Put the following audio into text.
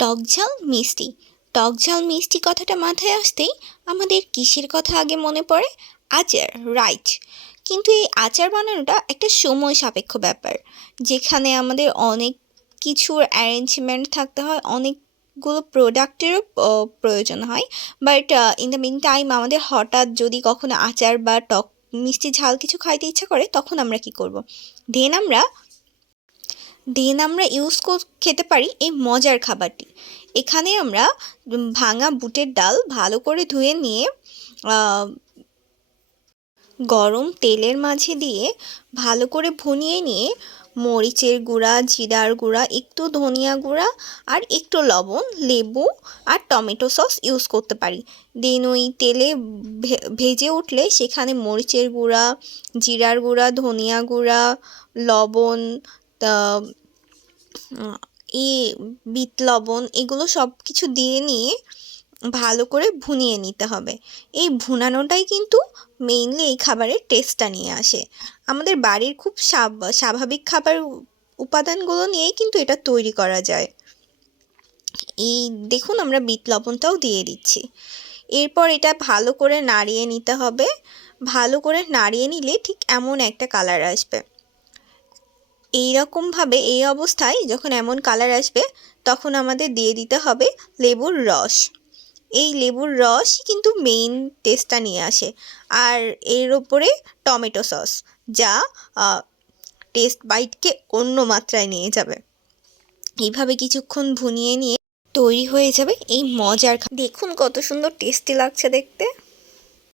টকঝাল মিষ্টি। টকঝাল মিষ্টি কথাটা মাথায় আসতেই আমাদের কিসের কথা আগে মনে পড়ে? আচার, রাইট। কিন্তু এই আচার বানানোটা একটা সময় সাপেক্ষ ব্যাপার, যেখানে আমাদের অনেক কিছুর অ্যারেঞ্জমেন্ট থাকতে হয়, অনেকগুলো প্রোডাক্টেরও প্রয়োজন হয়। But in the meantime আমাদের হঠাৎ যদি কখনো আচার বা টক মিষ্টি ঝাল কিছু খাইতে ইচ্ছা করে, তখন আমরা কি করব? দেন আমরা ইউজ খেতে পারি এই মজার খাবারটি। এখানে আমরা ভাঙা বুটের ডাল ভালো করে ধুয়ে নিয়ে গরম তেলের মাঝে দিয়ে ভালো করে ভুনিয়ে নিয়ে মরিচের গুঁড়া, জিরার গুঁড়া, একটু ধনিয়া গুঁড়া আর একটু লবণ, লেবু আর টমেটো সস ইউজ করতে পারি। দেন ওই তেলে ভেজে উঠলে সেখানে মরিচের গুঁড়া, জিরার গুঁড়া, ধনিয়া গুঁড়া, লবণ, এই বিট লবণ, এগুলো সব কিছু দিয়ে নিয়ে ভালো করে ভুনিয়ে নিতে হবে। এই ভুনানোটাই কিন্তু মেইনলি এই খাবারের টেস্টটা নিয়ে আসে। আমাদের বাড়ির খুব স্বাভাবিক খাবার উপাদানগুলো নিয়েই কিন্তু এটা তৈরি করা যায়। এই দেখুন, আমরা বিট লবণটাও দিয়ে দিচ্ছি। এরপর এটা ভালো করে নাড়িয়ে নিতে হবে। ভালো করে নাড়িয়ে নিলে ঠিক এমন একটা কালার আসবে। এইরকমভাবে এই অবস্থায় যখন এমন কালার আসবে, তখন আমাদের দিয়ে দিতে হবে লেবুর রস। এই লেবুর রসই কিন্তু মেইন টেস্টটা নিয়ে আসে। আর এর ওপরে টমেটো সস, যা টেস্ট বাইটকে অন্য মাত্রায় নিয়ে যাবে। এইভাবে কিছুক্ষণ ভুনিয়ে নিয়ে তৈরি হয়ে যাবে এই মজার দেখুন কত সুন্দর টেস্টি লাগছে দেখতে।